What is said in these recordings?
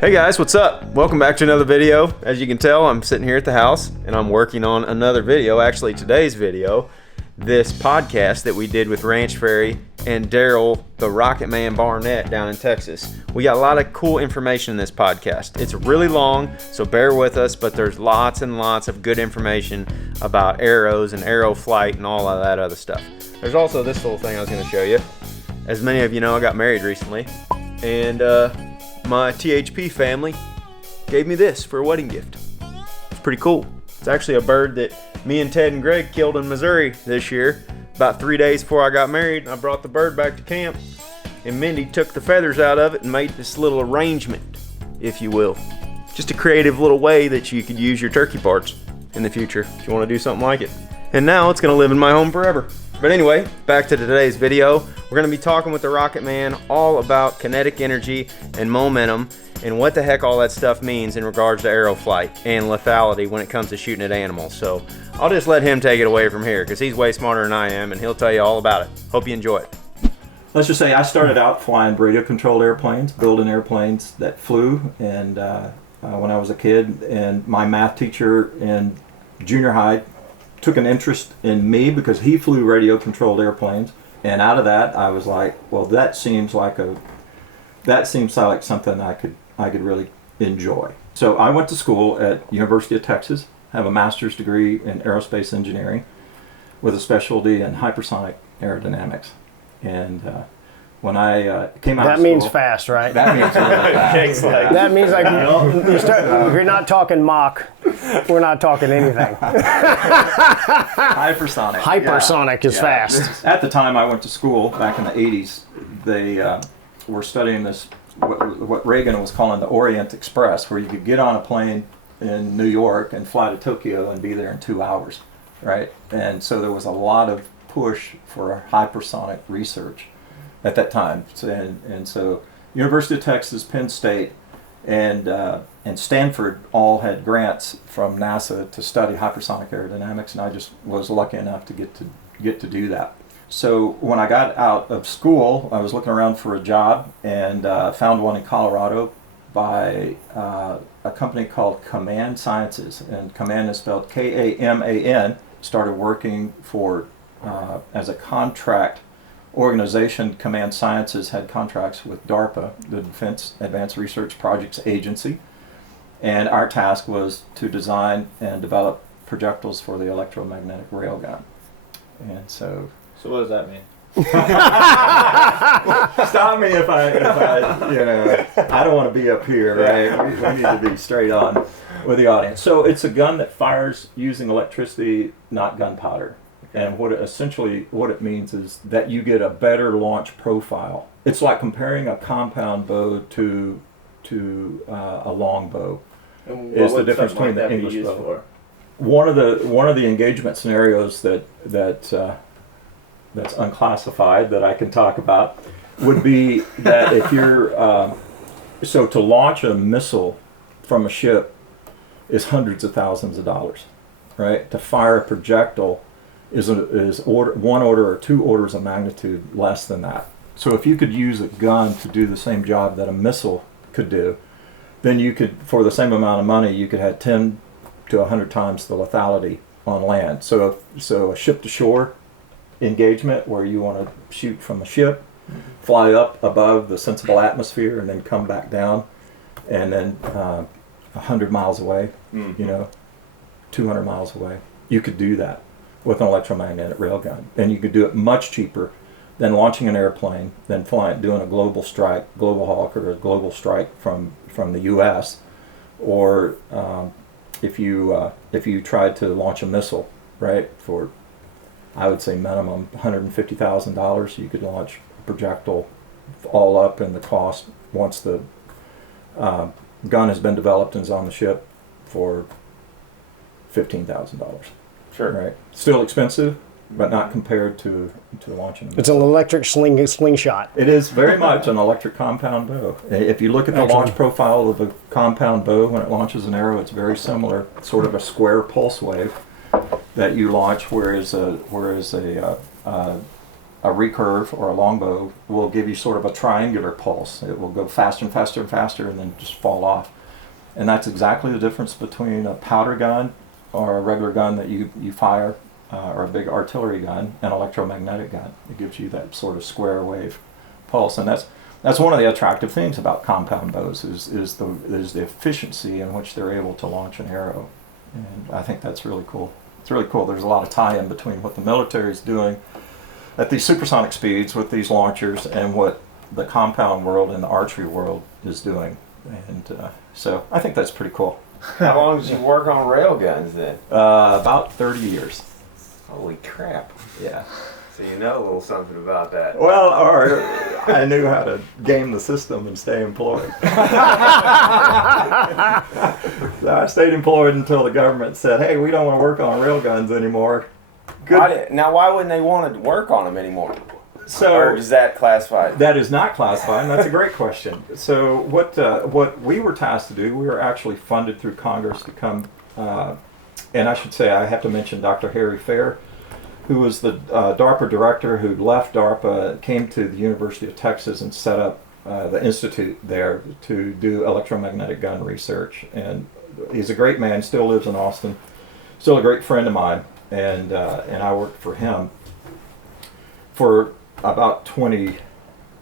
Hey guys, what's up? Welcome back to another video. As you can tell, I'm sitting here at the house and I'm working on another video, actually today's video, this podcast that we did with Ranch Fairy and Darrel, the Rocketman Barnette down in Texas. We got a lot of cool information in this podcast. It's really long, so bear with us, but there's lots and lots of good information about arrows and arrow flight and all of that other stuff. There's also this little thing I was going to show you. As many of you know, I got married recently, and my THP family gave me this for a wedding gift. It's pretty cool. It's actually a bird that me and Ted and Greg killed in Missouri this year. About 3 days before I got married, I brought the bird back to camp, and Mindy took the feathers out of it and made this little arrangement, if you will. Just a creative little way that you could use your turkey parts in the future if you want to do something like it. And now it's going to live in my home forever. But anyway, back to today's video. We're going to be talking with the Rocketman all about kinetic energy and momentum and what the heck all that stuff means in regards to arrow flight and lethality when it comes to shooting at animals. So I'll just let him take it away from here because he's way smarter than I am and he'll tell you all about it. Hope you enjoy it. Let's just say I started out flying radio-controlled airplanes, building airplanes that flew, and when I was a kid, and my math teacher in junior high took an interest in me because he flew radio-controlled airplanes, and out of that I was like, well, that seems like something I could really enjoy. So I went to school at University of Texas, have a master's degree in aerospace engineering with a specialty in hypersonic aerodynamics. And when I came out that of school, means fast, right? that means really fast. That means like if you're not talking Mach, we're not talking anything. Hypersonic. Hypersonic is fast. At the time I went to school back in the 80s, they were studying this, what Reagan was calling the Orient Express, where you could get on a plane in New York and fly to Tokyo and be there in 2 hours, right? And so there was a lot of push for hypersonic research at that time. And so University of Texas, Penn State, and Stanford all had grants from NASA to study hypersonic aerodynamics, and I just was lucky enough to get to do that. So when I got out of school, I was looking around for a job and found one in Colorado by a company called Kaman Sciences, and Kaman is spelled K-A-M-A-N. Started working for as a contract organization. Kaman Sciences had contracts with DARPA, the Defense Advanced Research Projects Agency, and our task was to design and develop projectiles for the electromagnetic railgun. And so what does that mean? Stop me if I I don't want to be up here, right? We need to be straight on with the audience. So it's a gun that fires using electricity, not gunpowder. And what it means is that you get a better launch profile. It's like comparing a compound bow to a long bow. And is the difference between the English bow. For? One of the engagement scenarios that's unclassified that I can talk about would be that if you're so to launch a missile from a ship is hundreds of thousands of dollars, right? To fire a projectile is one order or 2 orders of magnitude less than that. So if you could use a gun to do the same job that a missile could do, then you could, for the same amount of money, you could have 10 to 100 times the lethality on land. So a ship-to-shore engagement where you want to shoot from a ship, fly up above the sensible atmosphere, and then come back down, and then 100 miles away, 200 miles away, you could do that with an electromagnetic railgun, and you could do it much cheaper than launching an airplane, than doing a global strike, global hawk, or a global strike from the U.S. Or if you tried to launch a missile, right, for I would say minimum $150,000, you could launch a projectile all up in the cost once the gun has been developed and is on the ship for $15,000. Sure. Right. Still expensive, but not compared to launching. It's an electric slingshot. It is very much an electric compound bow. If you look at the launch profile of a compound bow when it launches an arrow, it's very similar, sort of a square pulse wave that you launch, whereas a a recurve or a longbow will give you sort of a triangular pulse. It will go faster and faster and faster and then just fall off. And that's exactly the difference between a powder gun or a regular gun that you fire, or a big artillery gun, and electromagnetic gun. It gives you that sort of square wave pulse. And that's one of the attractive things about compound bows is the efficiency in which they're able to launch an arrow. And I think that's really cool. It's really cool. There's a lot of tie-in between what the military is doing at these supersonic speeds with these launchers and what the compound world and the archery world is doing. And so I think that's pretty cool. How long did you work on rail guns then? About 30 years. Holy crap. Yeah. So you know a little something about that. Well, or I knew how to game the system and stay employed. So I stayed employed until the government said, hey, we don't want to work on rail guns anymore. Good. Why wouldn't they want to work on them anymore? So, or is that classified? That is not classified, and that's a great question. So what we were tasked to do, we were actually funded through Congress to come, and I should say I have to mention Dr. Harry Fair, who was the DARPA director who left DARPA, came to the University of Texas and set up the institute there to do electromagnetic gun research. And he's a great man, still lives in Austin, still a great friend of mine, and I worked for him for about 20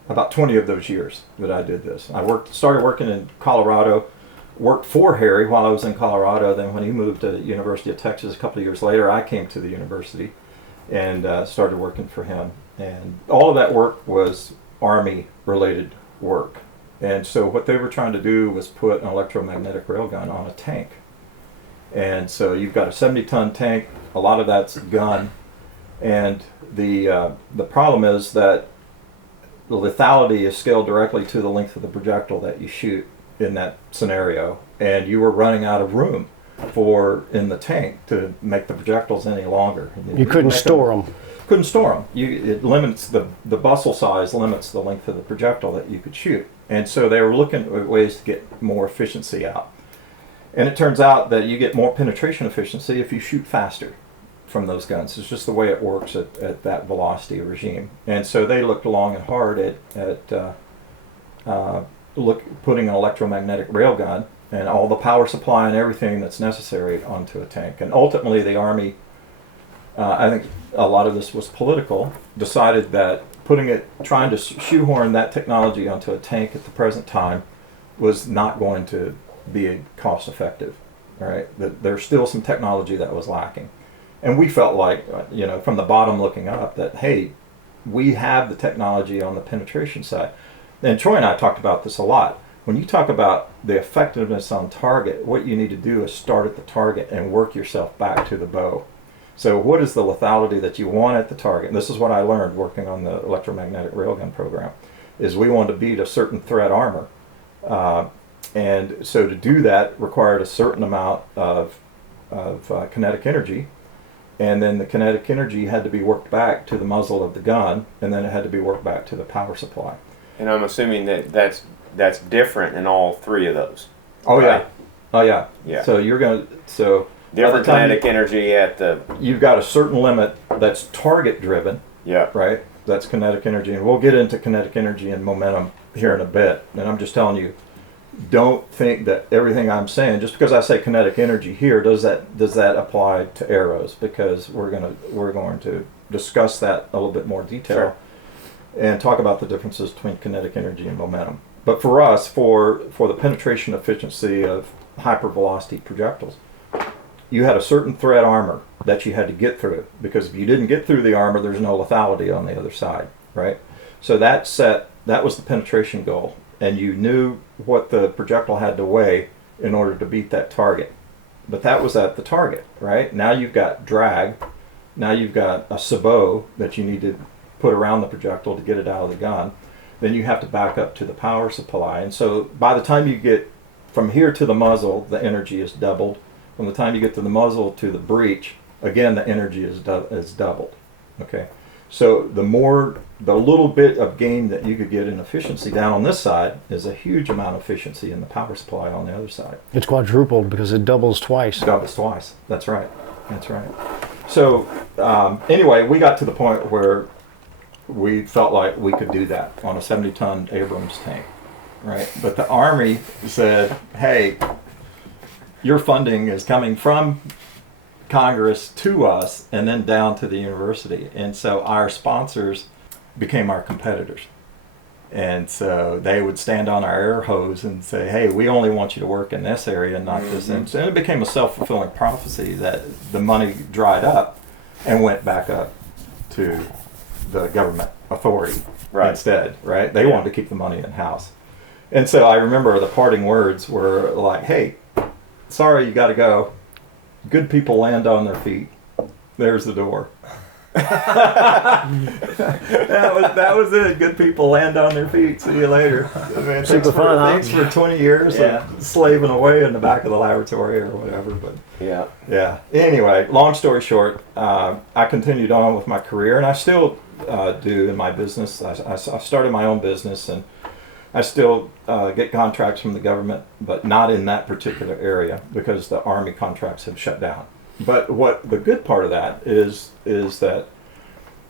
of those years that I did this. I started working in Colorado, worked for Harry while I was in Colorado. Then when he moved to the University of Texas a couple of years later, I came to the university and started working for him. And all of that work was Army-related work. And so what they were trying to do was put an electromagnetic railgun on a tank. And so you've got a 70-ton tank, a lot of that's a gun, and the problem is that the lethality is scaled directly to the length of the projectile that you shoot in that scenario, and you were running out of room in the tank to make the projectiles any longer. You couldn't store them. Couldn't store them. It limits the bustle size limits the length of the projectile that you could shoot, and so they were looking at ways to get more efficiency out. And it turns out that you get more penetration efficiency if you shoot faster from those guns. It's just the way it works at that velocity regime. And so they looked long and hard at putting an electromagnetic railgun and all the power supply and everything that's necessary onto a tank. And ultimately the Army, I think a lot of this was political, decided that trying to shoehorn that technology onto a tank at the present time was not going to be cost effective. All right, that there's still some technology that was lacking. And we felt like, from the bottom looking up, that, hey, we have the technology on the penetration side. And Troy and I talked about this a lot. When you talk about the effectiveness on target, what you need to do is start at the target and work yourself back to the bow. So what is the lethality that you want at the target? And this is what I learned working on the electromagnetic railgun program, is we wanted to beat a certain threat armor. And so to do that required a certain amount of kinetic energy. And then the kinetic energy had to be worked back to the muzzle of the gun, and then it had to be worked back to the power supply. And I'm assuming that's different in all three of those. Oh right? yeah, oh yeah. Yeah. So different kinetic energy at the. You've got a certain limit that's target driven. Yeah. Right. That's kinetic energy, and we'll get into kinetic energy and momentum here in a bit. And I'm just telling you, don't think that everything I'm saying, just because I say kinetic energy here, does that apply to arrows? Because we're going to discuss that a little bit more detail, sure, and talk about the differences between kinetic energy and momentum. But for us, for the penetration efficiency of hypervelocity projectiles, you had a certain threat armor that you had to get through, because if you didn't get through the armor, there's no lethality on the other side, right? So that was the penetration goal. And you knew what the projectile had to weigh in order to beat that target. But that was at the target, right? Now you've got drag. Now you've got a sabot that you need to put around the projectile to get it out of the gun. Then you have to back up to the power supply. And so by the time you get from here to the muzzle, the energy is doubled. From the time you get to the muzzle to the breech, again, the energy is doubled. Okay? So the little bit of gain that you could get in efficiency down on this side is a huge amount of efficiency in the power supply on the other side. It's quadrupled because it doubles twice. Doubles twice. That's right. That's right. So anyway, we got to the point where we felt like we could do that on a 70-ton Abrams tank, right? But the Army said, hey, your funding is coming from Congress to us and then down to the university. And so our sponsors became our competitors. And so they would stand on our air hose and say, hey, we only want you to work in this area, not this. And so it became a self-fulfilling prophecy that the money dried up and went back up to the government authority instead, right? They wanted to keep the money in-house. And so I remember the parting words were like, hey, sorry, you got to go. Good people land on their feet. There's the door. that was it. Good people land on their feet. See you later. Man, thanks for 20 years of slaving away in the back of the laboratory or whatever. But yeah. Anyway, long story short, I continued on with my career, and I still do in my business. I started my own business, and I still get contracts from the government, but not in that particular area because the Army contracts have shut down. But what the good part of that is that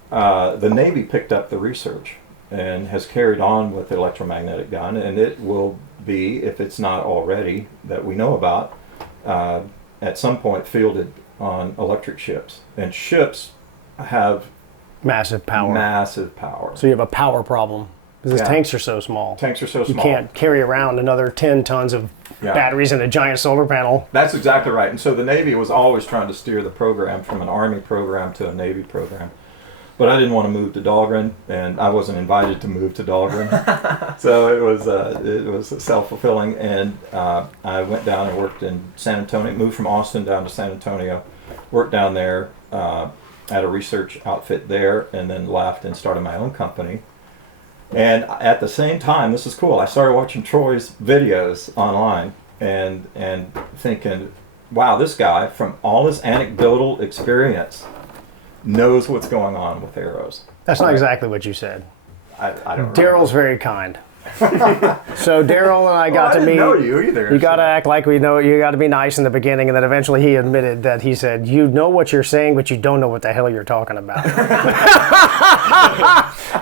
the Navy picked up the research and has carried on with the electromagnetic gun, and it will be, if it's not already, that we know about, at some point fielded on electric ships. And ships have massive power. So you have a power problem. Because tanks are so small. You can't carry around another 10 tons of batteries in a giant solar panel. That's exactly right. And so the Navy was always trying to steer the program from an Army program to a Navy program. But I didn't want to move to Dahlgren, and I wasn't invited to move to Dahlgren. So it was self-fulfilling. And I went down and worked in San Antonio, moved from Austin down to San Antonio, worked down there at a research outfit there, and then left and started my own company. And at the same time, this is cool, I started watching Troy's videos online and thinking, wow, this guy, from all his anecdotal experience, knows what's going on with arrows. That's not exactly what you said. I don't know. Darrel's very kind. So Darrel and I got to meet. I didn't know you either. You got to act like we know. You got to be nice in the beginning, and then eventually he admitted that he said, "You know what you're saying, but you don't know what the hell you're talking about."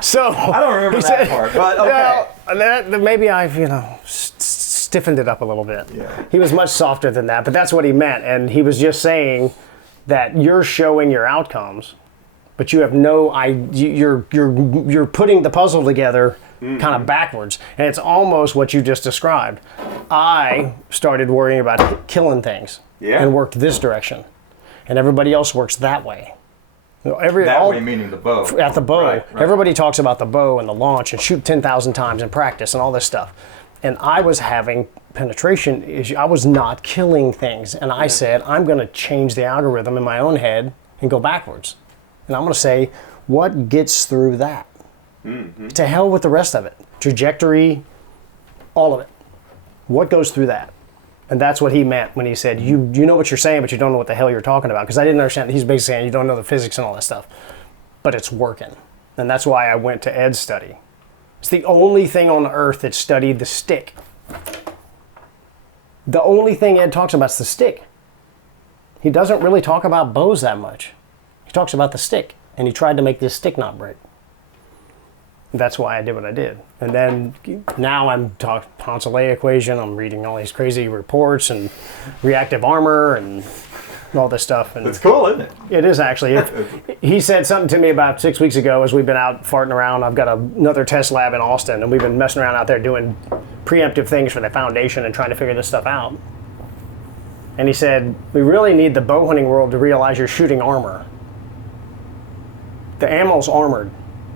So I don't remember that part, but okay. Well, maybe I've stiffened it up a little bit. Yeah. He was much softer than that, but that's what he meant, and he was just saying that you're showing your outcomes, but you have no idea. You're putting the puzzle together. Kind of backwards, and it's almost what you just described. I started worrying about killing things and worked this direction, and everybody else works that way. Way meaning the bow. At the bow, right. Everybody talks about the bow and the launch and shoot 10,000 times and practice and all this stuff. And I was having penetration issues. I was not killing things, and I said I'm going to change the algorithm in my own head and go backwards, and I'm going to say what gets through that. Mm-hmm. To hell with the rest of it. Trajectory, all of it. What goes through that? And that's what he meant when he said, you know what you're saying, but you don't know what the hell you're talking about. Because I didn't understand. He's basically saying you don't know the physics and all that stuff. But it's working. And that's why I went to Ed's study. It's the only thing on earth that studied the stick. The only thing Ed talks about is the stick. He doesn't really talk about bows that much. He talks about the stick. And he tried to make this stick not break. That's why I did what I did. And then now I'm talking Poncilla Equation. I'm reading all these crazy reports and Reactive Armor and all this stuff. And it's cool, isn't it? It is actually. He said something to me about 6 weeks ago as we've been out farting around. I've got another test lab in Austin, and we've been messing around out there doing preemptive things for the foundation and trying to figure this stuff out. And he said, we really need the bow hunting world to realize you're shooting armor. The ammo's armored.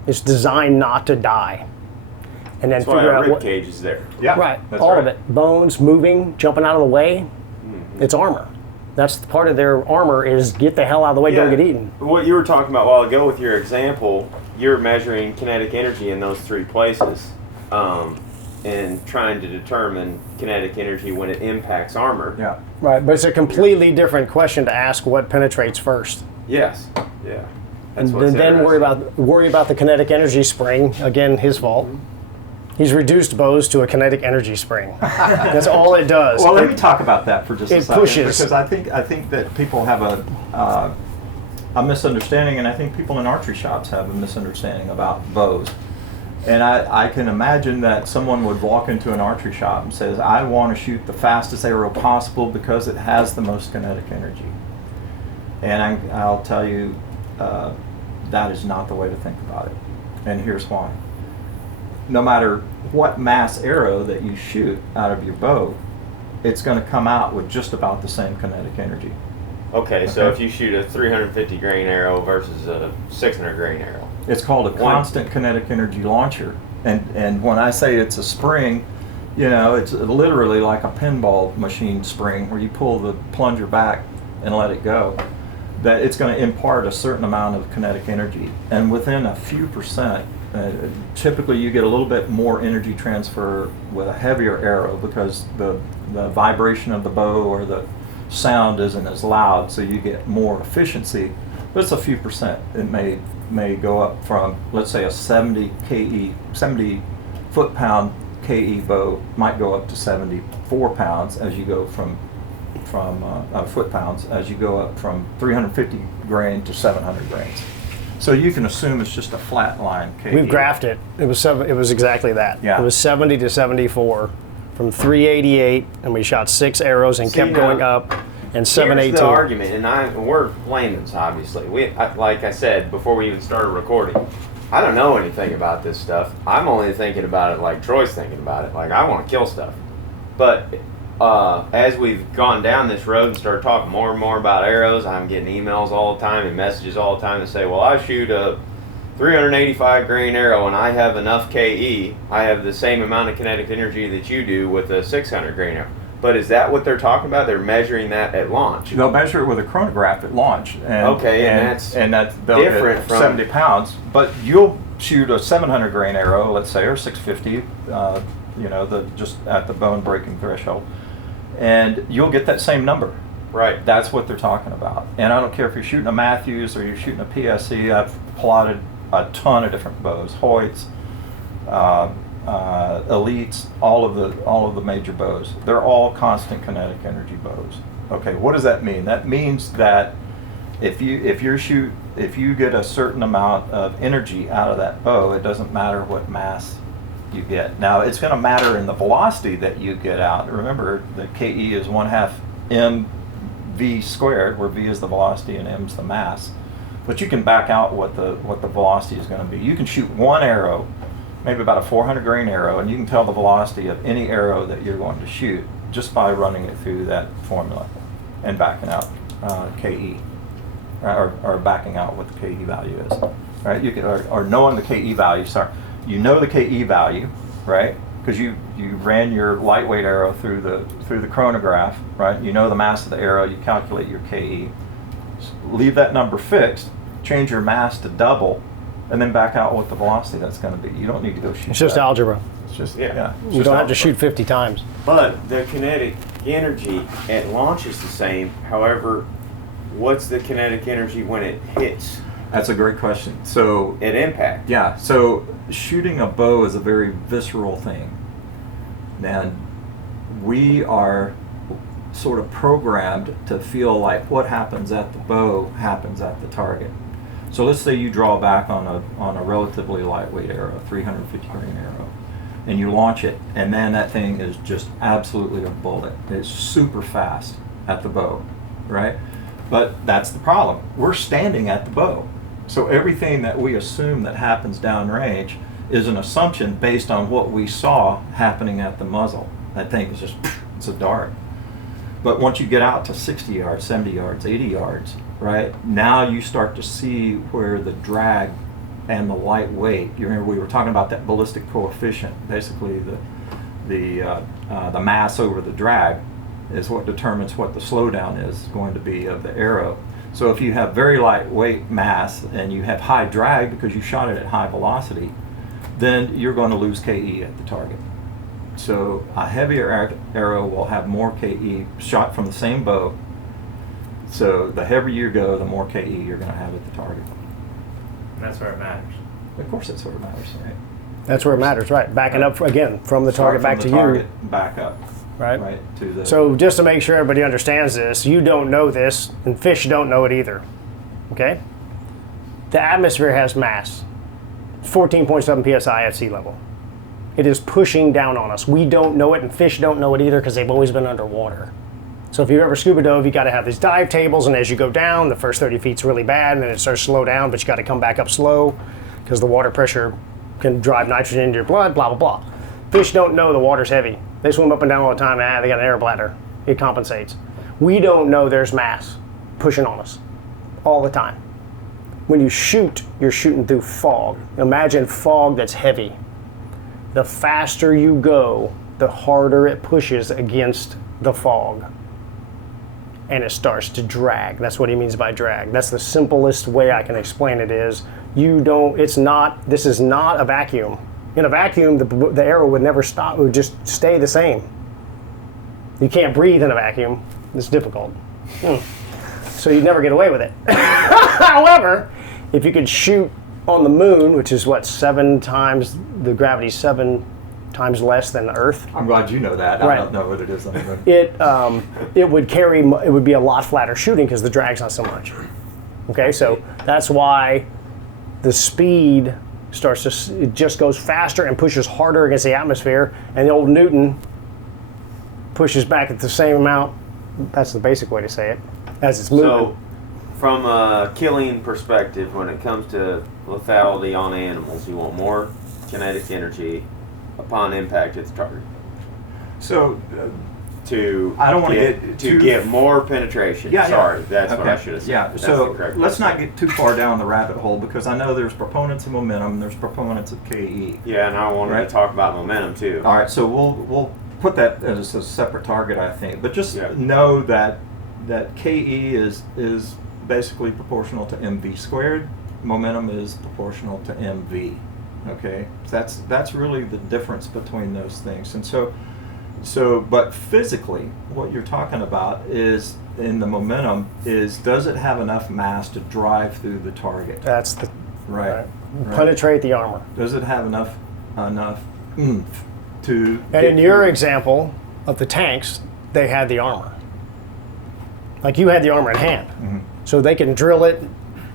It's designed not to die. And then figure out what cage is there. Yeah, right. All of it. Bones, moving, jumping out of the way. Mm-hmm. It's armor. That's part of their armor is get the hell out of the way, don't get eaten. What you were talking about a while ago with your example, you're measuring kinetic energy in those three places and trying to determine kinetic energy when it impacts armor. Yeah. Right, but it's a completely different question to ask what penetrates first. Yes. Yeah. And then worry about the kinetic energy spring. Again, his fault. He's reduced bows to a kinetic energy spring. That's all it does. Well, let me talk about that for just a second. It pushes. Because I think that people have a a misunderstanding, and I think people in archery shops have a misunderstanding about bows. And I can imagine that someone would walk into an archery shop and says, I want to shoot the fastest arrow possible because it has the most kinetic energy. And I'll tell you, that is not the way to think about it. And here's why. No matter what mass arrow that you shoot out of your bow, it's going to come out with just about the same kinetic energy. Okay, so if you shoot a 350 grain arrow versus a 600 grain arrow. It's called a constant kinetic energy launcher. And when I say it's a spring, you know, it's literally like a pinball machine spring where you pull the plunger back and let it go. That it's going to impart a certain amount of kinetic energy. And within a few percent, typically you get a little bit more energy transfer with a heavier arrow because the vibration of the bow or the sound isn't as loud, so you get more efficiency. But it's a few percent. It may go up from, let's say, a 70 foot-pound KE bow might go up to 74 pounds as you go from foot-pounds as you go up from 350 grain to 700 grains. So you can assume it's just a flat line KE. We've graphed it. It was exactly that. Yeah. It was 70 to 74 from 388, and we shot 6 arrows and kept going up. And 718. Here's the argument, and we're layman's, obviously. Like I said before we even started recording, I don't know anything about this stuff. I'm only thinking about it like Troy's thinking about it. Like, I want to kill stuff. But as we've gone down this road and started talking more and more about arrows, I'm getting emails all the time and messages all the time that say, well, I shoot a 385 grain arrow and I have enough KE. I have the same amount of kinetic energy that you do with a 600 grain arrow. But is that what they're talking about? They're measuring that at launch. They'll measure it with a chronograph at launch. And that's different from 70 pounds. But you'll shoot a 700 grain arrow, let's say, or 650, just at the bone breaking threshold, and you'll get that same number. Right. That's what they're talking about. And I don't care if you're shooting a Matthews or you're shooting a PSE. I've plotted a ton of different bows, Hoyts, Elites, all of the major bows. They're all constant kinetic energy bows. Okay, what does that mean? That means that if you get a certain amount of energy out of that bow, it doesn't matter what mass you get. Now it's going to matter in the velocity that you get out. Remember, the KE is 1/2 mv squared, where v is the velocity and m is the mass. But you can back out what the velocity is going to be. You can shoot one arrow, maybe about a 400 grain arrow, and you can tell the velocity of any arrow that you're going to shoot just by running it through that formula and backing out KE, or backing out what the KE value is. Right? You can, or knowing the KE value. Sorry, you know the KE value, right? Because you ran your lightweight arrow through the chronograph, right? You know the mass of the arrow. You calculate your KE. Leave that number fixed. Change your mass to double. And then back out what the velocity that's going to be. You don't need to go shoot. It's just algebra. It's just yeah. It's You just don't have to algebra. shoot 50 times. But the kinetic energy at launch is the same. However, what's the kinetic energy when it hits? That's a great question. So At impact. yeah, so shooting a bow is a very visceral thing, and we are sort of programmed to feel like what happens at the bow happens at the target. So let's say you draw back on a relatively lightweight arrow, 350 grain arrow, and you launch it, and man, that thing is just absolutely a bullet. It's super fast at the bow, right? But that's the problem. We're standing at the bow. So everything that we assume that happens downrange is an assumption based on what we saw happening at the muzzle. That thing is just, it's a dart. But once you get out to 60 yards, 70 yards, 80 yards, right, now you start to see where the drag and the light weight, you remember we were talking about that ballistic coefficient, basically the mass over the drag is what determines what the slowdown is going to be of the arrow. So if you have very lightweight mass and you have high drag because you shot it at high velocity, then you're going to lose KE at the target. So a heavier arrow will have more KE shot from the same bow. So the heavier you go, the more KE you're going to have at the target. And that's where it matters. Of course, that's where it matters, right? That's where it matters, right? Backing up again from the target back to you, back up, right? right to the. So just to make sure everybody understands this, you don't know this, and fish don't know it either. Okay? The atmosphere has mass, 14.7 psi at sea level. It is pushing down on us. We don't know it, and fish don't know it either because they've always been underwater. So if you've ever scuba dove, you got to have these dive tables, and as you go down, the first 30 feet's really bad, and then it starts to slow down, but you got to come back up slow because the water pressure can drive nitrogen into your blood, blah, blah, blah. Fish don't know the water's heavy. They swim up and down all the time, they got an air bladder. It compensates. We don't know there's mass pushing on us all the time. When you shoot, you're shooting through fog. Imagine fog that's heavy. The faster you go, the harder it pushes against the fog. And it starts to drag. That's what he means by drag. That's the simplest way I can explain it is, this is not a vacuum. In a vacuum, the arrow would never stop, it would just stay the same. You can't breathe in a vacuum. It's difficult. So you'd never get away with it. However, if you could shoot on the moon, which is what, 7 times, the gravity's 7 times less than the Earth. I'm glad you know that. Right. I don't know what it is on the moon. It would be a lot flatter shooting because the drag's not so much. Okay, so that's why the speed it just goes faster and pushes harder against the atmosphere, and the old Newton pushes back at the same amount, that's the basic way to say it, as it's moving. So, from a killing perspective, when it comes to lethality on animals, you want more kinetic energy upon impact at the target. So, I don't want to get more penetration. Yeah, Sorry, yeah. that's Okay. what I should have said. Yeah, That's so the correct let's way not to say get too far down the rabbit hole because I know there's proponents of momentum, there's proponents of KE. it. Yeah, and I wanted Right. to talk about momentum too. All right, so we'll put that as a separate target, I think. But just Yeah. know that KE is basically proportional to mv squared. Momentum is proportional to mv. Okay, that's really the difference between those things. And but physically, what you're talking about is in the momentum is, does it have enough mass to drive through the target? That's the Right. penetrate the armor. Does it have enough oomph to? And in your example of the tanks, they had the armor. Like you had the armor in hand. So they can drill it,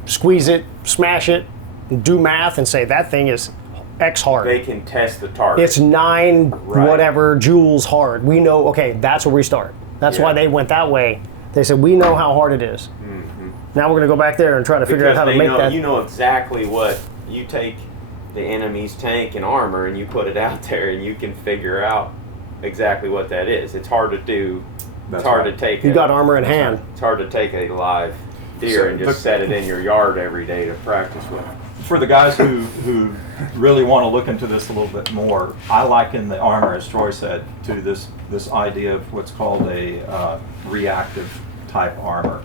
squeeze it, smash it, and do math and say that thing is X hard. They can test the target. It's 9 Right. whatever joules hard. We know, okay, that's where we start. That's why they went that way. They said, we know how hard it is. Now we're going to go back there and try to figure out how to make that. You know exactly what you take the enemy's tank and armor and you put it out there and you can figure out exactly what that is. It's hard to do. That's it's hard right. to take. You got armor in hand. It's hard to take a live deer and just set it in your yard every day to practice with. For the guys who really want to look into this a little bit more, I liken the armor, as Troy said, to this idea of what's called a reactive type armor.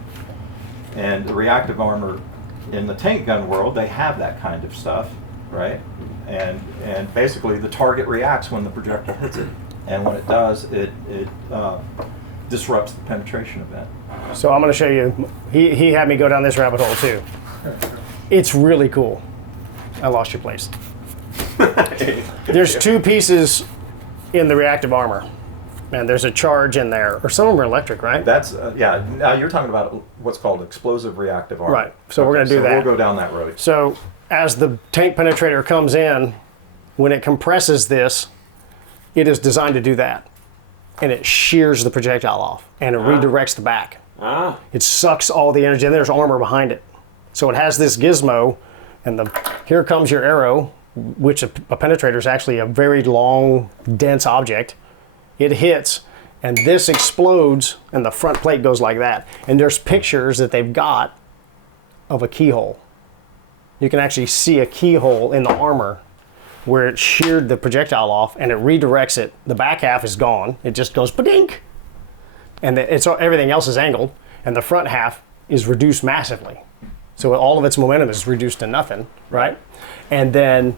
And the reactive armor in the tank gun world, they have that kind of stuff, right? And basically the target reacts when the projectile hits it, and when it does, it disrupts the penetration event. So I'm going to show you. He had me go down this rabbit hole too. It's really cool. I lost your place. There's 2 pieces in the reactive armor, and there's a charge in there, or some of them are electric, right? That's yeah. Now you're talking about what's called explosive reactive armor. Right. So we're going to do that. We'll go down that road. So as the tank penetrator comes in, when it compresses this, it is designed to do that, and it shears the projectile off, and it redirects the back. It sucks all the energy, and there's armor behind it. So it has this gizmo, and here comes your arrow, which a penetrator is actually a very long, dense object. It hits, and this explodes, and the front plate goes like that. And there's pictures that they've got of a keyhole. You can actually see a keyhole in the armor where it sheared the projectile off, and it redirects it. The back half is gone. It just goes ba-dink. And everything else is angled, and the front half is reduced massively. So all of its momentum is reduced to nothing, right? And then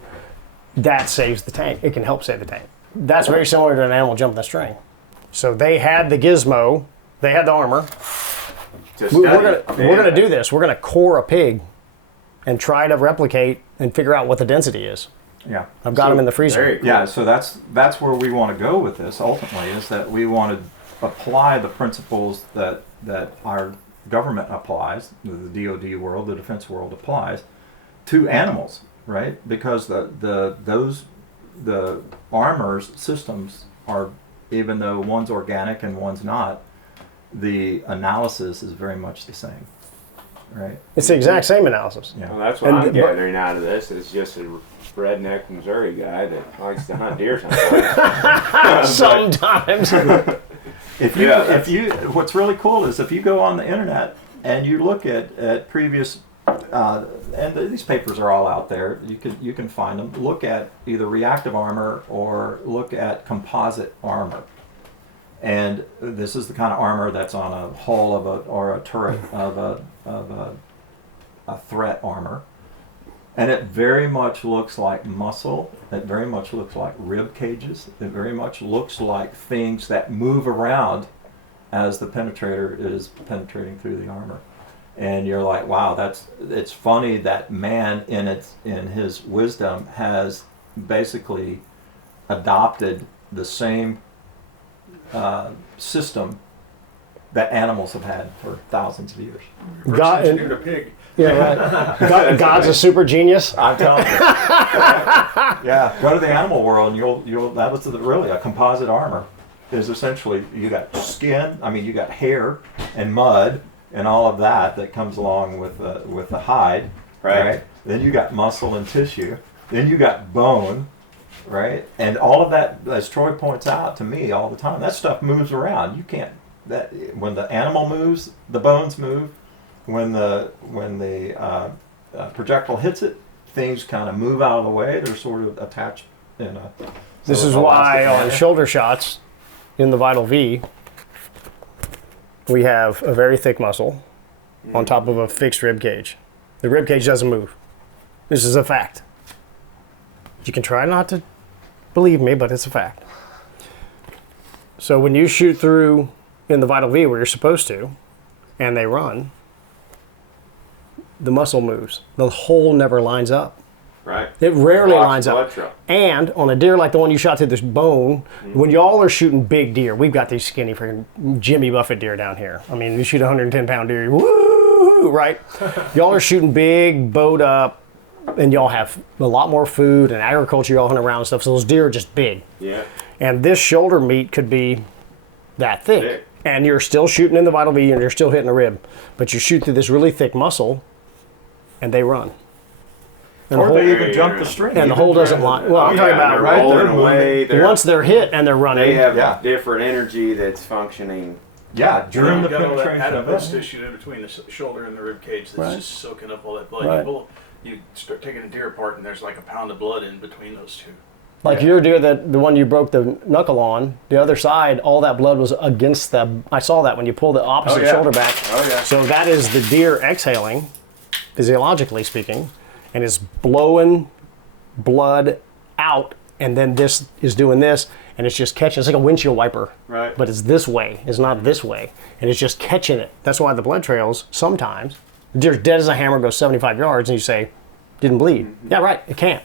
that saves the tank. It can help save the tank. That's very similar to an animal jumping the string. So they had the gizmo, they had the armor. We're gonna do this. We're gonna core a pig and try to replicate and figure out what the density is. Yeah. I've got them in the freezer. Very cool. Yeah, so that's where we want to go with this ultimately, is that we want to apply the principles that our government applies, the DoD world, the defense world applies, to animals, right? Because the armors systems are, even though one's organic and one's not, the analysis is very much the same, right? It's the exact same analysis. Yeah. Well, that's what I'm gathering out of this. It's just a redneck Missouri guy that likes to hunt deer sometimes. Sometimes. If you, what's really cool is if you go on the internet and you look at previous, and these papers are all out there. You can find them. Look at either reactive armor or look at composite armor. And this is the kind of armor that's on a hull or a turret of a threat armor. And it very much looks like muscle. It very much looks like rib cages. It very much looks like things that move around as the penetrator is penetrating through the armor. And you're like, wow, it's funny that man in his wisdom has basically adopted the same system that animals have had for thousands of years. God, Engineered a pig. yeah, right. God's a super genius. I'm telling you. Yeah, go to the animal world and you'll that was really a composite armor. Is essentially you got skin, you got hair and mud and all of that comes along with the hide, right? Then you got muscle and tissue. Then you got bone, right? And all of that, as Troy points out to me all the time, that stuff moves around. You can't when the animal moves, the bones move. When the projectile hits it, things kind of move out of the way. They're sort of attached in a. This is why on shoulder shots in the Vital V, we have a very thick muscle on top of a fixed rib cage. The rib cage doesn't move. This is a fact. You can try not to believe me, but it's a fact. So when you shoot through in the Vital V where you're supposed to, and they run, the muscle moves. The hole never lines up. Right. It rarely Blocks lines blood up. trail. And on a deer like the one you shot through this bone, when y'all are shooting big deer, we've got these skinny freaking Jimmy Buffett deer down here. You shoot a 110-pound deer, woo, right? Y'all are shooting big, bowed up, and y'all have a lot more food and agriculture y'all hunt around and stuff, so those deer are just big. Yeah. And this shoulder meat could be that thick. Thick. And you're still shooting in the Vital V and you're still hitting the rib. But you shoot through this really thick muscle, and they run. And Or the they hole, even jump the string. and the hole doesn't line. Well, I'm talking about right they're away. once they're hit and they're running. They have Yeah. different energy that's functioning. Yeah, during the You've got all that penetration of adipose it. tissue in between the shoulder and the rib cage that's Right. just soaking up all that blood. Right. You start taking a deer apart and there's like a pound of blood in between those two. Like your deer, the one you broke the knuckle on, the other side, all that blood was against the. I saw that when you pull the opposite shoulder back. Oh, yeah. So that is the deer exhaling, physiologically speaking, and is blowing blood out, and then this is doing this, and it's just catching. It's like a windshield wiper, Right. but it's this way. It's not this way, and it's just catching it. That's why the blood trails sometimes. The deer's dead as a hammer, goes 75 yards, and you say, didn't bleed. Yeah, right. It can't.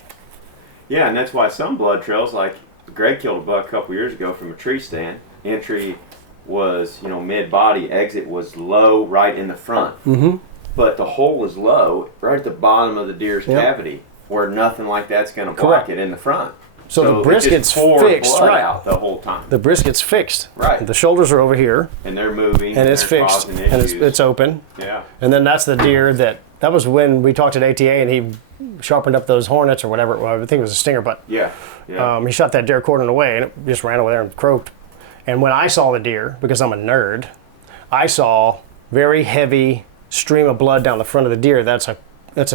Yeah, and that's why some blood trails, like Greg killed a buck a couple years ago from a tree stand. Entry was, mid-body. Exit was low right in the front. Mm-hmm. But the hole was low right at the bottom of the deer's cavity, where nothing like that's going to block Correct. it in the front. So the it brisket's just poured fixed, blood right. out the whole time. The brisket's fixed. Right. The shoulders are over here, And they're moving. and it's they're fixed, causing and issues. it's open. Yeah. And then that's the deer that was when we talked at ATA, and he sharpened up those hornets or whatever. Well, I think it was a stinger, but Yeah. Yeah. he shot that deer according away, and it just ran over there and croaked. And when I saw the deer, because I'm a nerd, I saw very heavy stream of blood down the front of the deer. That's a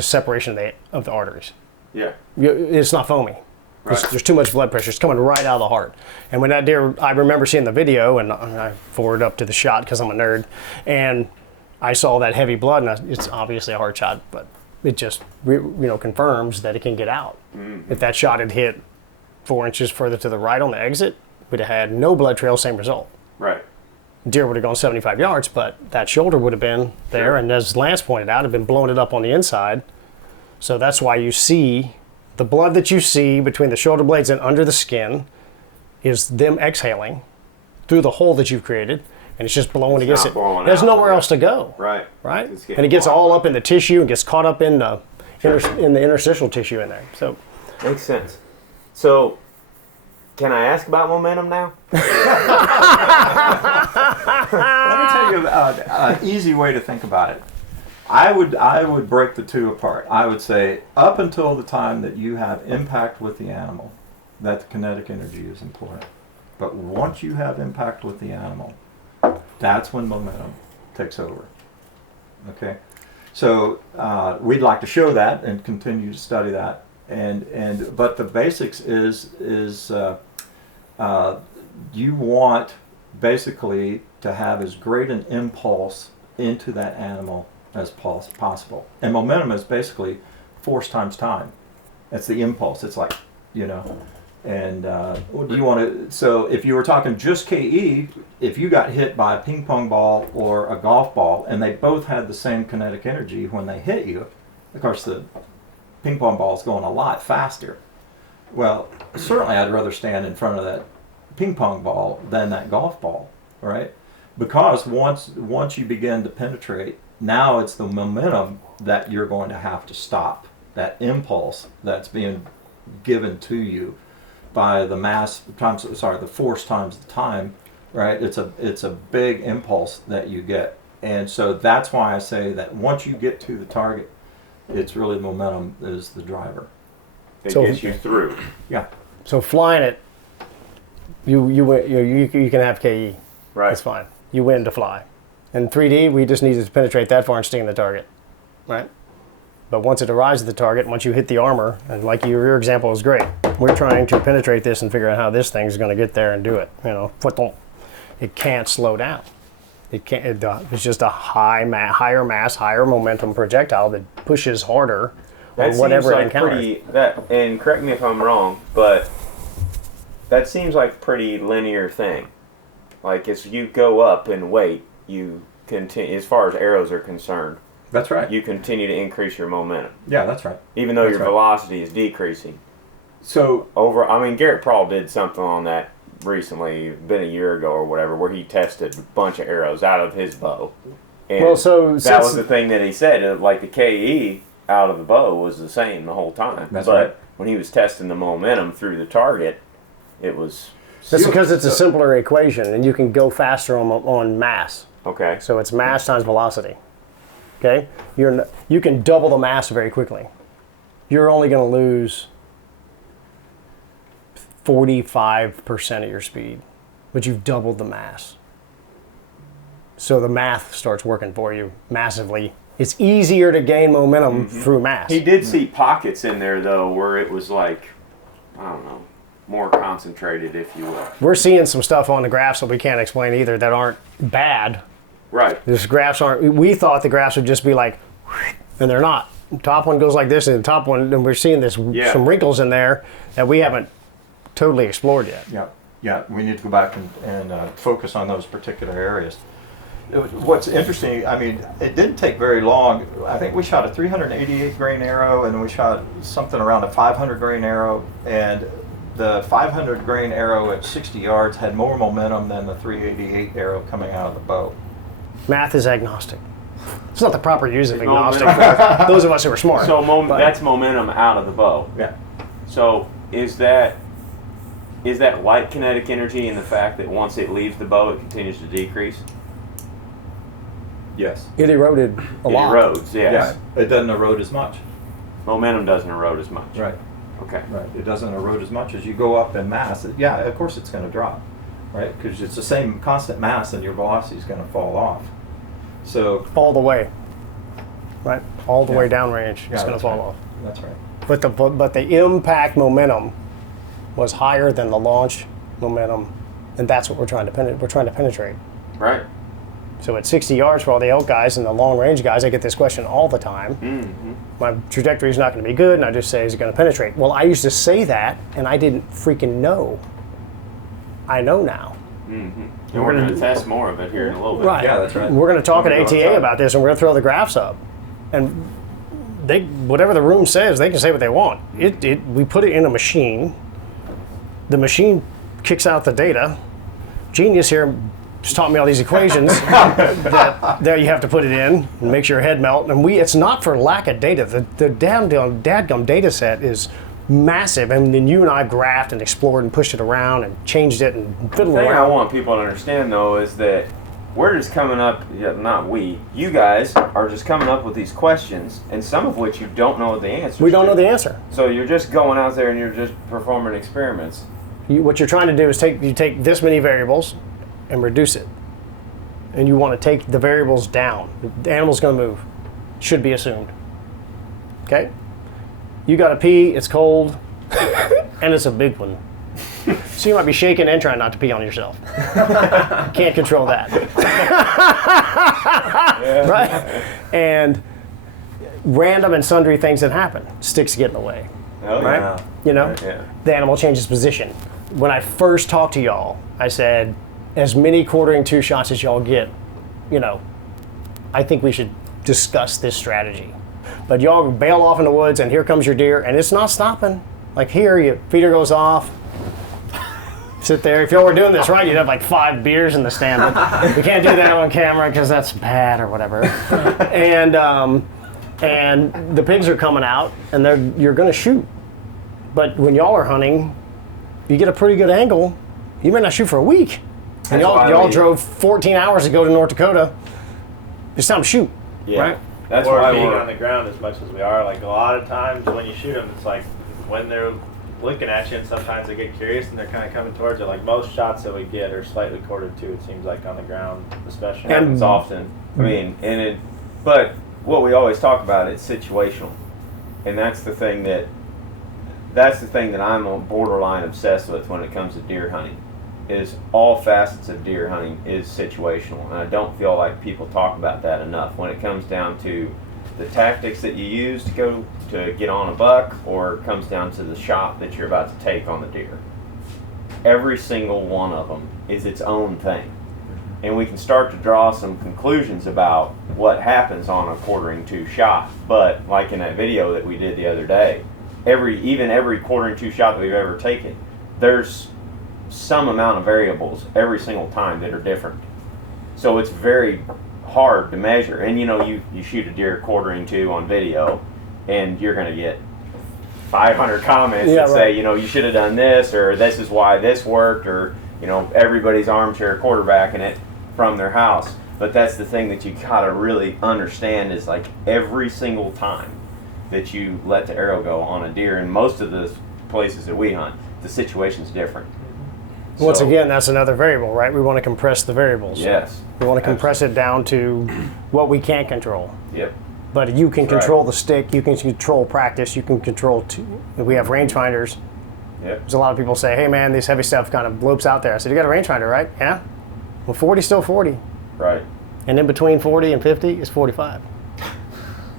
separation of the arteries. yeah. It's not foamy. There's too much blood pressure. It's coming right out of the heart. And when that deer, I remember seeing the video, and I forwarded up to the shot because I'm a nerd, and I saw that heavy blood, and it's obviously a hard shot, but it just confirms that it can get out. If that shot had hit 4 inches further to the right on the exit, we'd have had no blood trail, same result. Right. Deer would have gone 75 yards, but that shoulder would have been there, Sure. and as Lance pointed out, had been blowing it up on the inside. So that's why you see the blood that you see between the shoulder blades and under the skin is them exhaling through the hole that you've created, and it's just blowing It's against not it. blowing There's out. nowhere else to go. Right. Right? It's getting And it gets blocked all up. up in the tissue and gets caught up in the. in the interstitial tissue in there. So Makes sense. So, can I ask about momentum now? Let me tell you an easy way to think about it. I would break the two apart. I would say up until the time that you have impact with the animal, that the kinetic energy is important. But once you have impact with the animal, that's when momentum takes over. Okay? So we'd like to show that and continue to study that. But the basics is you want basically to have as great an impulse into that animal as possible. And momentum is basically force times time. That's the impulse. It's like, and you want to, so if you were talking just KE, if you got hit by a ping pong ball or a golf ball and they both had the same kinetic energy when they hit you, of course the ping pong ball is going a lot faster. Well, certainly I'd rather stand in front of that ping pong ball than that golf ball, right? Because once you begin to penetrate, now it's the momentum that you're going to have to stop, that impulse that's being given to you by the the force times the time, right? It's a big impulse that you get. And so that's why I say that once you get to the target, it's really momentum is the driver. It So- gets you through. Yeah. So flying it, you can have KE. Right. That's fine. You win to fly. In 3D, we just needed to penetrate that far and sting the target, right? But once it arrives at the target, once you hit the armor, and like your example is great, we're trying to penetrate this and figure out how this thing is going to get there and do it. It can't slow down. It can't. It's just a higher mass, higher momentum projectile that pushes harder on whatever it encounters. And correct me if I'm wrong, but that seems like a pretty linear thing. Like as you go up in weight, you continue, as far as arrows are concerned, That's right. you continue to increase your momentum, Yeah, that's right. even though That's your right. velocity is decreasing. So Garrett Prawl did something on that recently, been a year ago or whatever, where he tested a bunch of arrows out of his bow. And Well, so that since- was the thing that he said, like the KE out of the bow was the same the whole time. That's but right. when he was testing the momentum through the target, it was That's because it's a simpler equation, and you can go faster on mass. okay. So it's mass times velocity. Okay, you can double the mass very quickly. You're only going to lose 45% of your speed, but you've doubled the mass. So the math starts working for you massively. It's easier to gain momentum through mass. He did see pockets in there though where it was like, I don't know, more concentrated, if you will. We're seeing some stuff on the graphs that we can't explain either that aren't bad. Right. These graphs aren't. We thought the graphs would just be like, and they're not. The top one goes like this, and the top one, and we're seeing some wrinkles in there that we haven't totally explored yet. Yeah, we need to go back and focus on those particular areas. What's interesting, I mean, it didn't take very long. I think we shot a 388 grain arrow, and we shot something around a 500 grain arrow, and the 500 grain arrow at 60 yards had more momentum than the 388 arrow coming out of the bow. Math is agnostic. It's not the proper use of No, agnostic for those of us who are smart. So But- that's momentum out of the bow. Yeah. So is that light kinetic energy in the fact that once it leaves the bow, it continues to decrease? Yes. It eroded a It lot. erodes, yes. Yeah. It doesn't erode as much. Momentum doesn't erode as much. Right. Okay. Right. It doesn't erode as much as you go up in mass. Yeah, of course it's going to drop, right? Because it's the same constant mass, and your velocity is going to fall off. So All the way. Right? All the Yeah. way downrange. yeah, It's going to that's fall right. off. That's right. But the impact momentum was higher than the launch momentum, and that's what we're trying to penetrate. Right. So at 60 yards for all the elk guys and the long range guys, I get this question all the time. Mm-hmm. My trajectory is not going to be good, and I just say, is it going to penetrate? Well, I used to say that, and I didn't freaking know. I know now. Mm-hmm. And we're going to test more of it here in a little bit. Right. Yeah, that's right. We're going to talk at We're gonna go ATA outside. about this, and we're going to throw the graphs up. And whatever the room says, they can say what they want. We put it in a machine. The machine kicks out the data. Genius here just taught me all these equations that you have to put it in and makes your head melt. And it's not for lack of data. The dadgum data set is massive. And then you and I graphed and explored and pushed it around and changed it and fiddled The thing I around. want people to understand, though, is that we're just coming up, not we, you guys are just coming up with these questions, and some of which you don't know the answers We don't to. know the answer. So you're just going out there and you're just performing experiments. What you're trying to do is take this many variables and reduce it. And you want to take the variables down. The animal's going to move. Should be assumed. Okay? You got to pee, it's cold, and it's a big one. So you might be shaking and trying not to pee on yourself. Can't control that. Right? And random and sundry things that happen. Sticks get in the way. Oh, Right? yeah. You know? Yeah. The animal changes position. When I first talked to y'all, I said, as many quartering two shots as y'all get, I think we should discuss this strategy. But y'all bail off in the woods, and here comes your deer, and it's not stopping. Like here, your feeder goes off. Sit there. If y'all were doing this right, you'd have like 5 beers in the stand. But we can't do that on camera because that's bad or whatever. And the pigs are coming out, and you're going to shoot. But when y'all are hunting, you get a pretty good angle. You may not shoot for a week. And y'all drove 14 hours to go to North Dakota. It's time to shoot. Yeah. Right? That's or why being we're on the ground as much as we are. Like a lot of times when you shoot them, it's like when they're looking at you, and sometimes they get curious and they're kind of coming towards you. Like most shots that we get are slightly quartered to. It seems like on the ground, especially. happens often. I mean, but what we always talk about, it's situational, and that's the thing that I'm on borderline obsessed with when it comes to deer hunting. Is all facets of deer hunting is situational, and I don't feel like people talk about that enough when it comes down to the tactics that you use to get on a buck, or it comes down to the shot that you're about to take on the deer. Every single one of them is its own thing, and we can start to draw some conclusions about what happens on a quartering two shot. But like in that video that we did the other day, every quartering two shot that we've ever taken, there's some amount of variables every single time that are different. So it's very hard to measure. And you shoot a deer quartering two on video, and you're going to get 500 comments that say, you should have done this, or this is why this worked, or everybody's armchair quarterbacking it from their house. But that's the thing that you gotta really understand is like every single time that you let the arrow go on a deer, in most of the places that we hunt, the situation's different. Once So, again, that's another variable, right? We want to compress the variables. yes. We want to compress it down to what we can't control. Yep. But you can That's right. control the stick, you can control practice, you can control, if we have rangefinders. Yep. There's a lot of people say, hey man, this heavy stuff kind of blopes out there. I said, you got a rangefinder, right? Yeah. Well, 40's still 40. Right. And in between 40 and 50 is 45.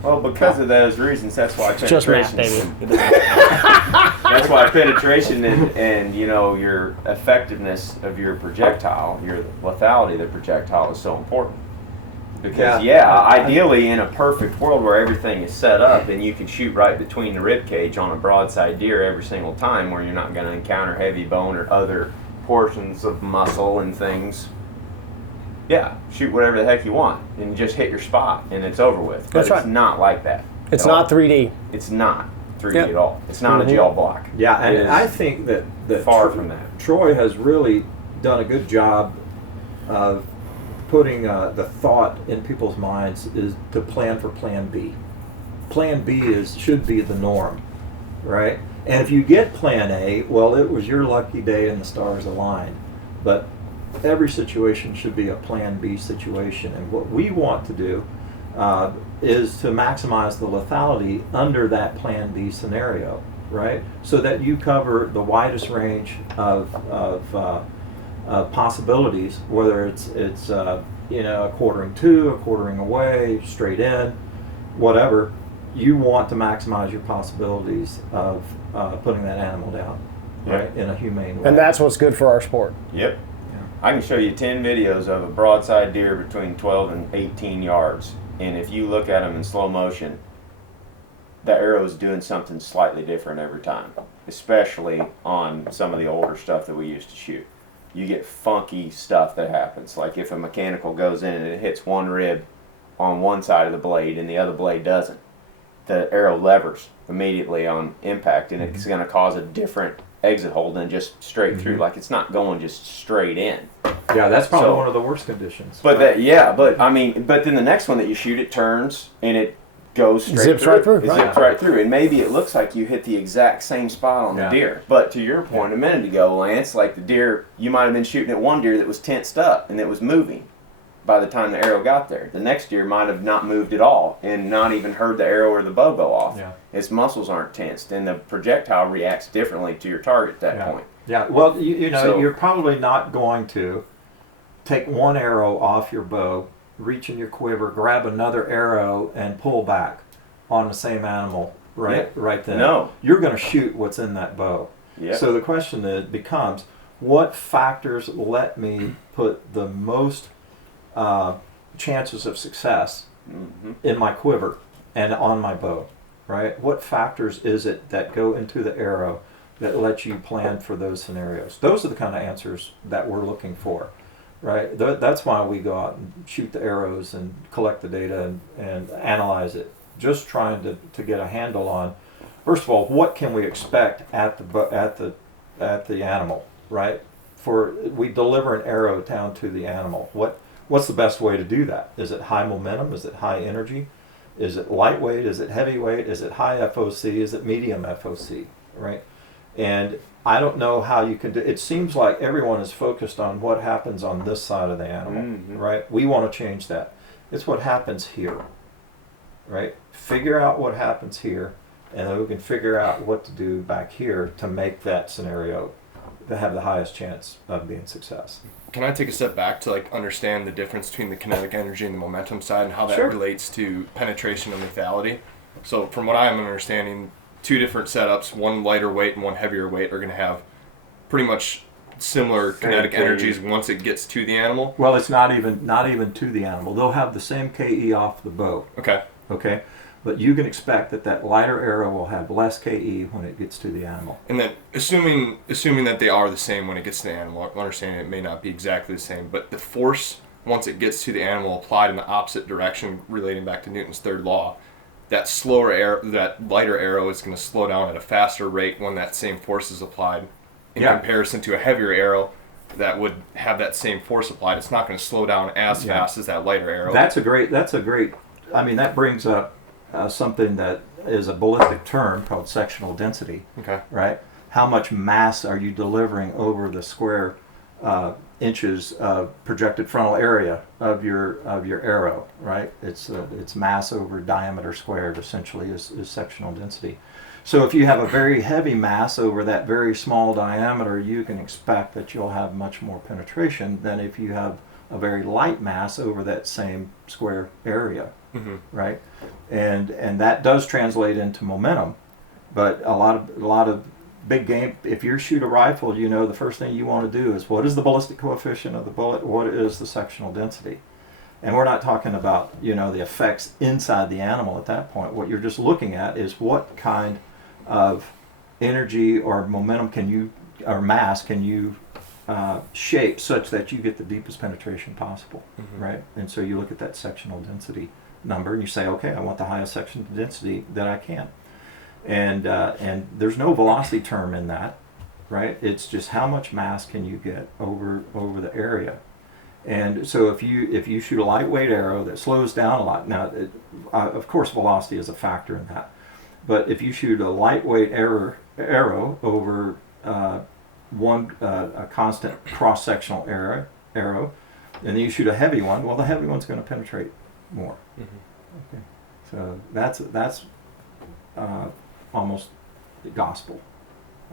Well, because of those reasons, that's why Just math, penetration. baby. That's why penetration and your effectiveness of your projectile, your lethality of the projectile is so important. Because ideally in a perfect world where everything is set up and you can shoot right between the rib cage on a broadside deer every single time, where you're not going to encounter heavy bone or other portions of muscle and things. Yeah, shoot whatever the heck you want and just hit your spot and it's over with. But That's right. It's not like that. It's at all. not 3D. It's not 3D Yep. at all. It's not a gel block. Yeah, It and is I think that far from that. Troy has really done a good job of putting the thought in people's minds is to plan for Plan B. Plan B should be the norm, right? And if you get Plan A, well, it was your lucky day and the stars aligned. But every situation should be a Plan B situation. And what we want to do is to maximize the lethality under that Plan B scenario, right? So that you cover the widest range of possibilities, whether it's a quartering two, a quartering away, straight in, whatever. You want to maximize your possibilities of putting that animal down, right, in a humane way. And that's what's good for our sport. Yep. I can show you 10 videos of a broadside deer between 12 and 18 yards. And if you look at them in slow motion, the arrow is doing something slightly different every time, especially on some of the older stuff that we used to shoot. you get funky stuff that happens. Like if a mechanical goes in and it hits one rib on one side of the blade and the other blade doesn't, the arrow levers immediately on impact, and it's going to cause a different exit hole than just straight through. Like it's not going just straight in. Yeah, that's probably So- one of the worst conditions. But but then the next one that you shoot, it turns and it goes straight Zips through. right through, It right. zips right through, and maybe it looks like you hit the exact same spot on the Yeah. deer. But to your point a minute ago, Lance, like the deer, you might have been shooting at one deer that was tensed up and that was moving by the time the arrow got there. The next deer might have not moved at all and not even heard the arrow or the bow go off. Yeah. Its muscles aren't tensed, and the projectile reacts differently to your target at that Yeah. point. Yeah, well, you know, So- you're probably not going to take one arrow off your bow, reach in your quiver, grab another arrow, and pull back on the same animal right then. No. You're going to shoot what's in that bow. Yep. So the question then becomes, what factors let me put the most chances of success in my quiver and on my bow, right? What factors is it that go into the arrow that lets you plan for those scenarios? Those are the kind of answers that we're looking for, right? That's why we go out and shoot the arrows and collect the data and analyze it, just trying to get a handle on, first of all, what can we expect at the animal, right? We deliver an arrow down to the animal. What's the best way to do that? Is it high momentum? Is it high energy? Is it lightweight? Is it heavyweight? Is it high FOC? Is it medium FOC? Right? And I don't know how you can do it. Seems like everyone is focused on what happens on this side of the animal, right? We want to change that. It's what happens here, right? Figure out what happens here, and then we can figure out what to do back here to make that scenario to have the highest chance of being success. Can I take a step back to like understand the difference between the kinetic energy and the momentum side and how that Sure. relates to penetration and lethality? So from what I'm understanding, two different setups, one lighter weight and one heavier weight, are going to have pretty much similar kinetic energies once it gets to the animal. Well, it's not even to the animal. They'll have the same KE off the bow. Okay. But you can expect that lighter arrow will have less KE when it gets to the animal. And then assuming that they are the same when it gets to the animal, understanding it may not be exactly the same, but the force once it gets to the animal applied in the opposite direction, relating back to Newton's third law, that lighter arrow is going to slow down at a faster rate when that same force is applied in comparison to a heavier arrow that would have that same force applied. It's not going to slow down as fast as that lighter arrow. That's a great, I mean, that brings up something that is a ballistic term called sectional density, Okay. right? How much mass are you delivering over the square inches of projected frontal area of your arrow, right? It's mass over diameter squared essentially is sectional density. So if you have a very heavy mass over that very small diameter, you can expect that you'll have much more penetration than if you have a very light mass over that same square area, right? And that does translate into momentum, but a lot of big game. If you shoot a rifle, you know the first thing you want to do is what is the ballistic coefficient of the bullet? What is the sectional density? And we're not talking about the effects inside the animal at that point. What you're just looking at is what kind of energy or momentum or mass can you shape such that you get the deepest penetration possible, right? And so you look at that sectional density number and you say, okay, I want the highest sectional density that I can. And there's no velocity term in that, right? It's just how much mass can you get over the area. And so if you shoot a lightweight arrow that slows down a lot, now of course velocity is a factor in that, but if you shoot a lightweight arrow over a constant cross-sectional arrow, and then you shoot a heavy one, well, the heavy one's going to penetrate more. Okay. So that's almost the gospel,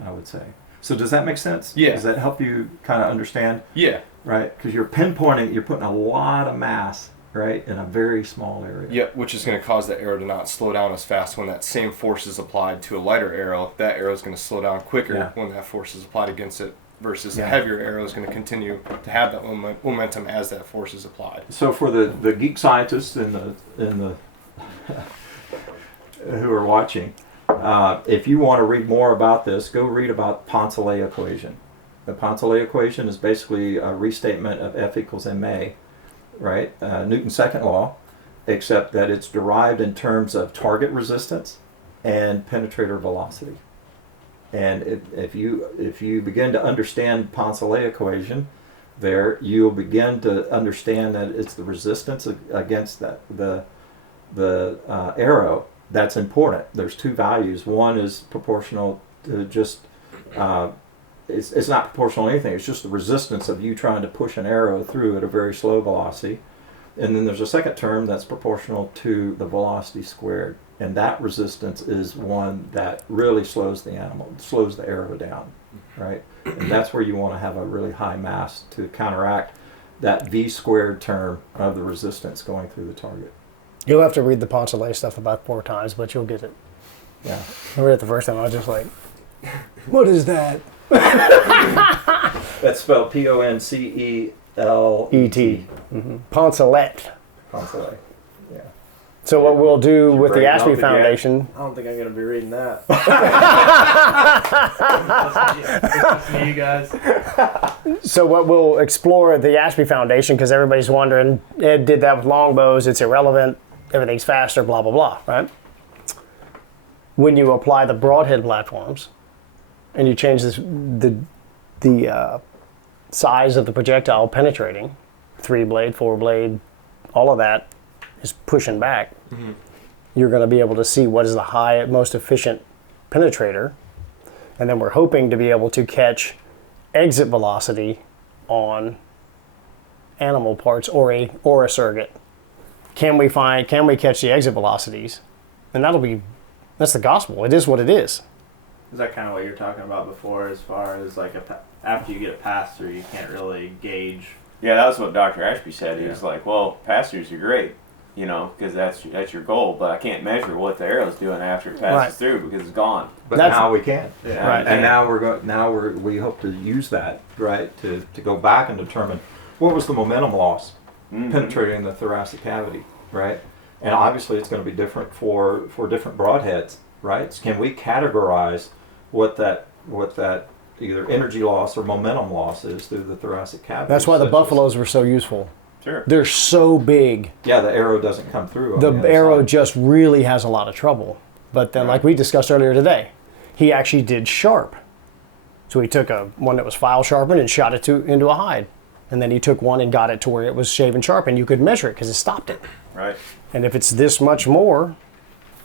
I would say. So does that make sense? Yeah. Does that help you kind of understand? Yeah. Right? Because you're pinpointing, you're putting a lot of mass, right, in a very small area. Yep, which is going to cause the arrow to not slow down as fast when that same force is applied to a lighter arrow. That arrow is going to slow down quicker when that force is applied against it, versus a heavier arrow is going to continue to have that momentum as that force is applied. So for the geek scientists in the who are watching, if you want to read more about this, go read about Poncilla Equation. The Poncilla Equation is basically a restatement of F equals ma, right? Newton's second law, except that it's derived in terms of target resistance and penetrator velocity. And if you begin to understand Poncilla Equation, there you'll begin to understand that it's the resistance against that the arrow that's important. There's two values. One is proportional to just it's not proportional to anything. It's just the resistance of you trying to push an arrow through at a very slow velocity. And then there's a second term that's proportional to the velocity squared. And that resistance is one that really slows the arrow down, right? And that's where you want to have a really high mass to counteract that V squared term of the resistance going through the target. You'll have to read the Poncilla stuff about 4 times, but you'll get it. Yeah. I read it the first time, I was just like, what is that? That's spelled Poncelet. E.T. Poncillette. Poncilla. Yeah. So what we'll do with the brain Ashby melted yet? Foundation, I don't think I'm gonna be reading that. Listen to you guys. so what we'll explore at the Ashby Foundation, because everybody's wondering, Ed did that with longbows, it's irrelevant, everything's faster, blah, blah, blah, right? When you apply the broadhead platforms and you change the size of the projectile penetrating, 3-blade, 4-blade, all of that is pushing back. Mm-hmm. You're going to be able to see what is the most efficient penetrator, and then we're hoping to be able to catch exit velocity on animal parts or a surrogate. Can we catch the exit velocities? And that's the gospel. It is what it is. Is that kind of what you were talking about before, as far as like after you get a pass through, you can't really gauge? Yeah, that was what Dr. Ashby said. He Yeah. was like, well, pass-throughs are great, you know, because that's your goal, but I can't measure what the arrow's doing after it passes Right. through because it's gone. But That's- now we can. Yeah, Right. And now we hope to use that, right, to go back and determine what was the momentum loss penetrating the thoracic cavity, right? And obviously it's going to be different for different broadheads, right? So can we categorize what that either energy loss or momentum loss is through the thoracic cavity? That's why the such as- buffaloes were so useful. Sure. They're so big. Yeah, the arrow doesn't come through. on The other arrow side. just really has a lot of trouble. But then, like we discussed earlier today, he actually did sharp. So he took one that was file sharpened and shot it into a hide. And then he took one and got it to where it was shaven sharp, and you could measure it because it stopped it. Right. And if it's this much more,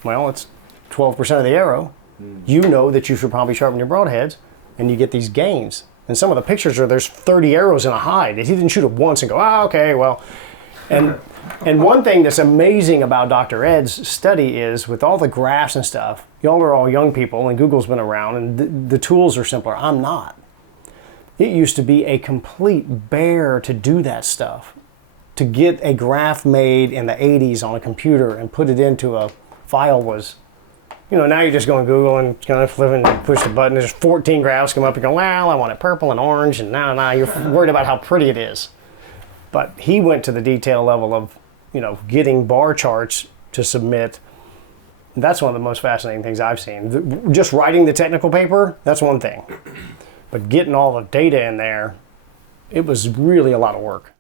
well, it's 12% of the arrow. You know that you should probably sharpen your broadheads, and you get these gains. And some of the pictures are there's 30 arrows in a hide. He didn't shoot it once and go, okay, well. And one thing that's amazing about Dr. Ed's study is with all the graphs and stuff, y'all are all young people, and Google's been around, and the tools are simpler. I'm not. It used to be a complete bear to do that stuff. To get a graph made in the 80s on a computer and put it into a file was, now you just go on Google and kind of flip and push the button. There's 14 graphs come up and go, well, I want it purple and orange, and now you're worried about how pretty it is. But he went to the detail level of, getting bar charts to submit. That's one of the most fascinating things I've seen. Just writing the technical paper, that's one thing. But getting all the data in there, it was really a lot of work.